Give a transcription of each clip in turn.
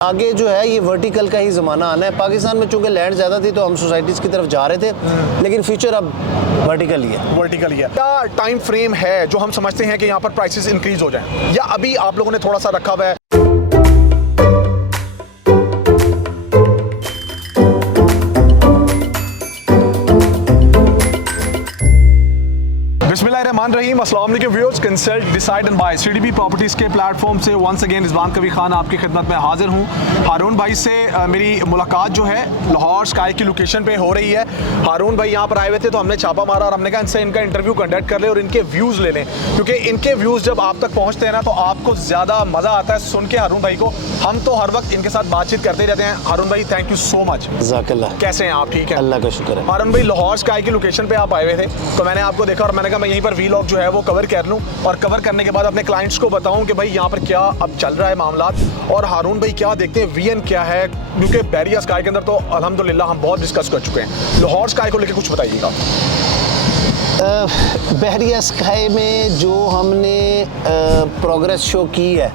आगे जो है ये वर्टिकल का ही ज़माना आना है। पाकिस्तान में चूंकि लैंड ज़्यादा थी तो हम सोसाइटीज़ की तरफ जा रहे थे, लेकिन फ्यूचर अब वर्टिकल ही है। वर्टिकल ही है। क्या टाइम फ्रेम है जो हम समझते हैं कि यहाँ पर प्राइसेस इंक्रीज हो जाएं, या अभी आप लोगों ने थोड़ा सा रखा हुआ है? बिस्मिल्लाहिर्रहमानिर्रहीम, अस्सलाम वालेकुम viewers. Consult decide and buy CDB properties के प्लेटफॉर्म से वंस अगेन रिजवान कबीर खान आपकी खिदमत में हाजिर हूँ। हारून भाई से मेरी मुलाकात जो है लाहौर स्काई की लोकेशन पे हो रही है। हारून भाई यहाँ पर आए हुए थे तो हमने छापा मारा और हमने कहा इनसे इनका इंटरव्यू कंडक्ट कर ले और इनके व्यूज़ ले लें, क्योंकि इनके व्यूज़ जब आप तक पहुँचते हैं ना तो आपको ज़्यादा मज़ा आता है सुन के हारून भाई को। हम तो हर वक्त इनके साथ बातचीत करते रहते हैं। हारून भाई थैंक यू सो मच। जज़ाकल्लाह। कैसे हैं आप? ठीक है, अल्लाह का शुक्र है। हारून भाई लाहौर स्काई की लोकेशन पे आप आए हुए थे तो मैंने आपको देखा और मैंने कहा मैं यहीं पर वीलॉग जो है वो कवर कर लूं और कवर करने के बाद अपने क्लाइंट्स को बताऊं कि भाई यहाँ पर क्या अब चल रहा है मामलात और हारून भाई क्या देखते हैं, वीएन क्या है, क्योंकि बैरिया स्काई के अंदर तो अल्हम्दुलिल्लाह हम बहुत डिस्कस कर चुके हैं। लाहौर स्काई को लेकर कुछ बताइएगा। बहरिया स्काई में जो हमने प्रोग्रेस शो की है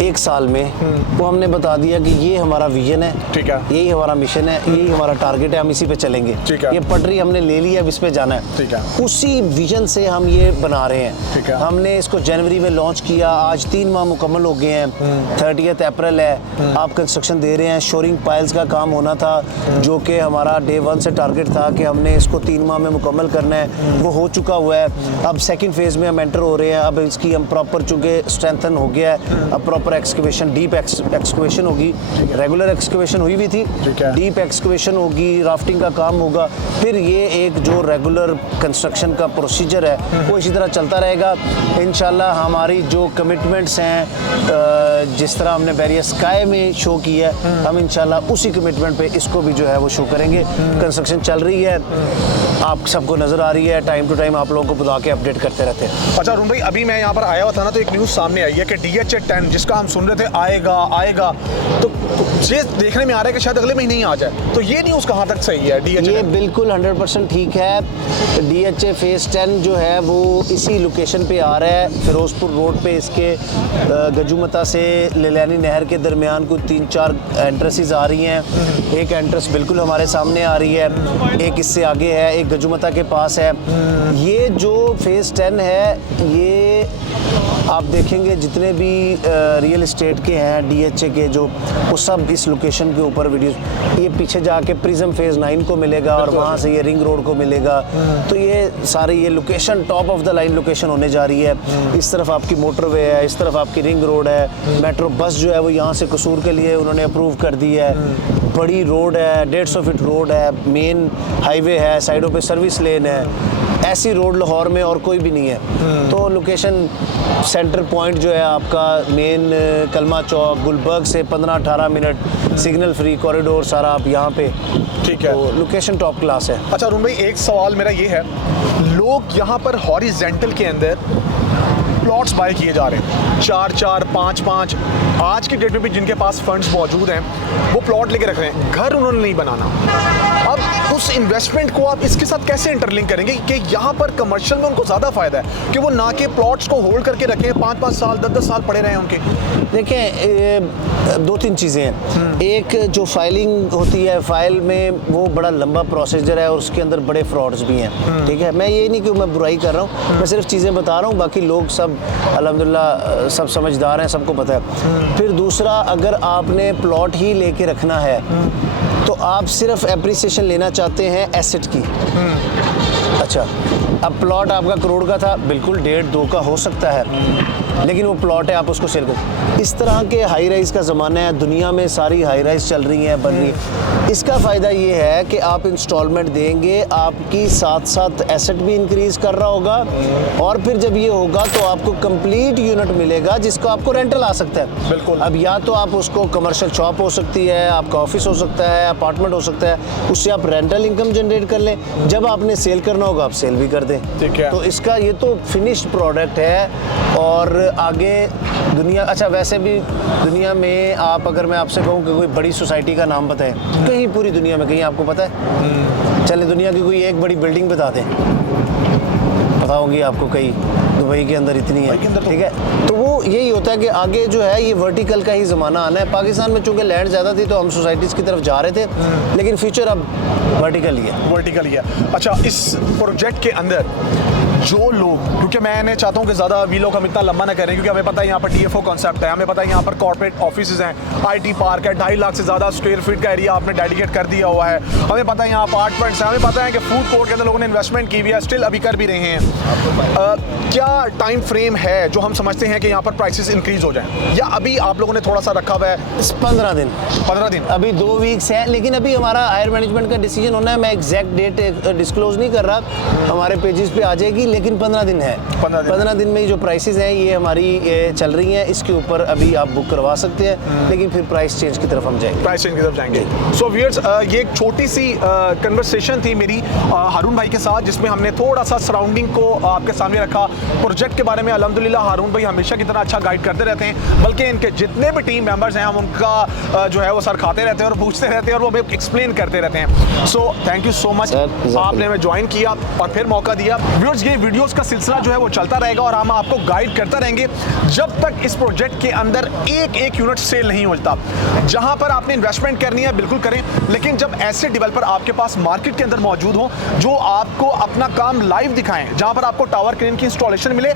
एक साल में, वो हमने बता दिया कि ये हमारा विजन है, ठीक है, यही हमारा मिशन है, यही हमारा टारगेट है, हम इसी पे चलेंगे। ठीक है, ये पटरी हमने ले ली है, अब इस पे जाना है। ठीक है, उसी विजन से हम ये बना रहे हैं। ठीक है, हमने इसको जनवरी में लॉन्च किया, आज 3 माह मुकम्मल हो गए हैं। 30 अप्रैल है, आप कंस्ट्रक्शन दे रहे हैं। शोरिंग पाइल्स का काम होना था जो कि हमारा डे 1 से टारगेट था कि हमने इसको 3 माह में मुकम्मल करना है, वो हो चुका हुआ है। अब सेकंड फेज में हम एंटर हो रहे हैं। अब इसकी हम प्रॉपर, चूँकि स्ट्रेंथन हो गया है, अब प्रॉपर एक्सकवेशन, डीप एक्सकवेशन होगी। रेगुलर एक्सकवेशन हुई भी थी, डीप एक्सकवेशन होगी, राफ्टिंग का काम होगा। फिर ये एक जो रेगुलर कंस्ट्रक्शन का प्रोसीजर है वो इसी तरह चलता रहेगा इंशाल्लाह। हमारी जो कमिटमेंट्स हैं, जिस तरह हमने बैरिया स्काई में शो किया है, हम इंशाल्लाह उसी कमिटमेंट पे इसको भी जो है वो शो करेंगे। कंस्ट्रक्शन चल रही है, आप सबको नज़र आ रही है। टाइम टू टाइम आप लोगों को बुला के अपडेट करते रहते हैं। अच्छा अरुण भाई, अभी मैं यहाँ पर आया हुआ था ना तो एक न्यूज़ सामने आई है कि DHA 10 जिसका हम सुन रहे थे आएगा तो ये देखने में आ रहा है कि शायद अगले महीने ही आ जाए, तो ये न्यूज़ कहाँ तक सही है? DHA ये बिल्कुल 100% ठीक है। DHA फेज़ 10 जो है वो इसी लोकेशन पे आ रहा है, फिरोजपुर रोड पे। इसके गजुमता से लिलानी नहर के दरमियान कुछ 3-4 एंट्रेंसेस आ रही हैं। एक एंट्रेंस बिल्कुल हमारे सामने आ रही है, एक इससे आगे है, एक गजुमता के पास है। ये जो फेज़ 10 है, ये आप देखेंगे जितने भी रियल इस्टेट के हैं DHA के जो, वो सब इस लोकेशन के ऊपर वीडियोस, ये पीछे जाके प्रिज्म फेज़ 9 को मिलेगा और वहाँ से ये रिंग रोड को मिलेगा। तो ये सारी ये location top of the line location होने जा रही है। इस तरफ आपकी मोटरवे है, इस तरफ आपकी रिंग रोड है। मेट्रो बस जो है वो यहाँ से कसूर के लिए उन्होंने अप्रूव कर दी है। बड़ी रोड है, 150 फीट रोड है, मेन हाईवे है, साइडों पे सर्विस लेन है। ऐसी रोड लाहौर में और कोई भी नहीं है। तो लोकेशन सेंटर पॉइंट जो है आपका मेन कलमा चौक, गुलबर्ग से 15-18 मिनट सिग्नल फ्री कॉरिडोर, सारा आप यहाँ पे। ठीक है, तो लोकेशन टॉप क्लास है। अच्छा अरुण भाई, एक सवाल मेरा ये है, लोग यहाँ पर हॉरिजेंटल के अंदर प्लॉट्स बाय किए जा रहे हैं, 4-4, 5-5। आज की डेट में भी जिनके पास फंड्स मौजूद हैं वो प्लॉट लेके रख रहे हैं, घर उन्होंने नहीं बनाना। अब उस इन्वेस्टमेंट को आप इसके साथ कैसे इंटरलिंक करेंगे कि यहाँ पर कमर्शियल में उनको ज़्यादा फ़ायदा है कि वो ना के प्लॉट्स को होल्ड करके रखें, 5-5 साल 10-10 साल पड़े रहे हैं उनके? देखें, 2-3 चीज़ें हैं। एक जो फाइलिंग होती है, फाइल में वो बड़ा लंबा प्रोसीजर है और उसके अंदर बड़े फ्रॉड्स भी हैं। ठीक है, मैं ये नहीं कि मैं बुराई कर रहा हूँ, मैं सिर्फ चीज़ें बता रहा हूँ। बाकी लोग सब अल्हम्दुलिल्लाह सब समझदार हैं, सबको पता है। फिर दूसरा, अगर आपने प्लॉट ही लेके रखना है तो आप सिर्फ एप्रिसिएशन लेना चाहते हैं एसेट की। अच्छा, अब प्लॉट आपका करोड़ का था, बिल्कुल 1.5-2 का हो सकता है, लेकिन वो प्लॉट है, आप उसको सेल कर। इस तरह के हाई राइज का ज़माना है, दुनिया में सारी हाई राइज चल रही हैं, बन रही है। इसका फ़ायदा ये है कि आप इंस्टॉलमेंट देंगे, आपकी साथ साथ एसेट भी इंक्रीज़ कर रहा होगा, और फिर जब ये होगा तो आपको कंप्लीट यूनिट मिलेगा जिसको आपको रेंटल आ सकता है। बिल्कुल। अब या तो आप उसको कमर्शियल शॉप हो सकती है, आपका ऑफिस हो सकता है, अपार्टमेंट हो सकता है, उससे आप रेंटल इनकम जनरेट कर लें। जब आपने सेल करना होगा आप सेल भी कर दें। ठीक है। तो इसका ये तो फिनिश्ड प्रोडक्ट है। और आगे दुनिया, अच्छा वैसे भी दुनिया में आप, अगर मैं आपसे कहूँ कि कोई बड़ी सोसाइटी का नाम बताएं, कहीं पूरी दुनिया में कहीं आपको पता है? चले दुनिया की कोई एक बड़ी बिल्डिंग बता दें, पता होगी आपको कहीं दुबई के अंदर इतनी है, दुबई के अंदर तो- ठीक है। तो वो यही होता है कि आगे जो है ये वर्टिकल का ही ज़माना आना है। पाकिस्तान में चूंकि लैंड ज़्यादा थी तो हम सोसाइटीज़ की तरफ जा रहे थे, लेकिन फ्यूचर अब वर्टिकल ही है। वर्टिकल ही है। अच्छा, इस प्रोजेक्ट के अंदर जो लोग, क्योंकि मैंने चाहता हूँ कि ज़्यादा वीलोग हम इतना लंबा ना करें, क्योंकि हमें पता है यहाँ पर TFO कॉन्सेप्ट है, हमें पता है यहाँ पर कॉर्पोरेट ऑफिस हैं, IT पार्क है, 2.5 लाख से ज़्यादा स्क्वायर फीट का एरिया आपने डेडिकेट कर दिया हुआ है, हमें पता है यहाँ अपार्टमेंट्स हैं, हमें पता है कि फूड कोर्ट के अंदर लोगों ने इन्वेस्टमेंट की हुई है, स्टिल अभी कर भी रहे हैं। क्या टाइम फ्रेम है जो हम समझते हैं कि यहाँ पर प्राइसेस इंक्रीज हो जाएं, या अभी आप लोगों ने थोड़ा सा रखा हुआ है? 15 दिन 15 दिन अभी 2 वीक्स है, लेकिन अभी हमारा हायर मैनेजमेंट का डिसीजन होना है। मैं एग्जैक्ट डेट डिस्क्लोज नहीं कर रहा, हमारे पेजेस पे आ जाएगी, लेकिन 15 दिन है। 15 दिन में जो प्राइसेस हैं ये हमारी चल रही हैं, इसके ऊपर अभी आप बुक करवा सकते हैं, लेकिन फिर प्राइस चेंज की तरफ हम जाएंगे। प्राइस चेंज की तरफ जाएंगे। सो व्यूअर्स, ये एक छोटी सी कन्वर्सेशन थी मेरी हारून भाई के साथ, जिसमें हमने थोड़ा सा सराउंडिंग को आपके सामने रखा। प्रोजेक्ट के बारे में अल्हम्दुलिल्लाह हारून भाई हमेशा की तरह अच्छा गाइड करते रहते हैं, बल्कि इनके जितने भी टीम मेंबर्स हैं हम उनका जो है वो सर खाते रहते हैं और पूछते रहते हैं और वो हमें एक्सप्लेन करते रहते हैं। So thank you so much, आपने हमें ज्वाइन किया और फिर मौका दिया। व्यूअर्स, ये वीडियोस का सिलसिला जो है वो चलता रहेगा और हम आपको गाइड करता रहेंगे जब तक इस प्रोजेक्ट के अंदर एक यूनिट सेल नहीं होता। जहां पर आपने इन्वेस्टमेंट करनी है बिल्कुल करें, लेकिन जब ऐसे डेवलपर आपके पास मार्केट के अंदर मौजूद हो जो आपको अपना काम लाइव दिखाएं, जहां पर आपको टावर क्रेन की इंस्टॉलेशन मिले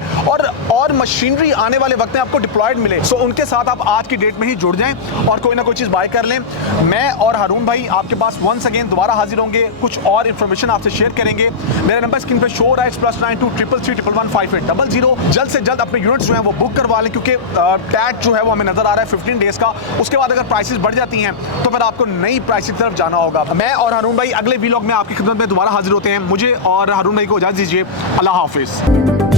और मशीनरी आने वाले वक्त में आपको डिप्लॉयड मिले, सो उनके साथ आप आज की डेट में ही जुड़ जाएं और कोई ना कोई चीज बाय कर लें। मैं और हारून भाई आपके पास वंस अगेन दोबारा हाजिर होंगे, कुछ और इन्फॉर्मेशन आपसे शेयर करेंगे। मेरा नंबर स्क्रीन पे शो हो रहा है, +92 333 111 5800। जल्द से जल्द अपने यूनिट्स जो हैं वो बुक करवा लें, क्योंकि टैग जो है वो हमें नजर आ रहा है 15 डेज का। उसके बाद अगर प्राइसेस बढ़ जाती हैं तो फिर आपको नई प्राइस की तरफ जाना होगा। मैं और हारून भाई अगले वीलॉग में आपकी खिदमत में दोबारा हाजिर होते हैं। मुझे और हारून भाई को इजाजत दीजिए। अल्लाह हाफिज।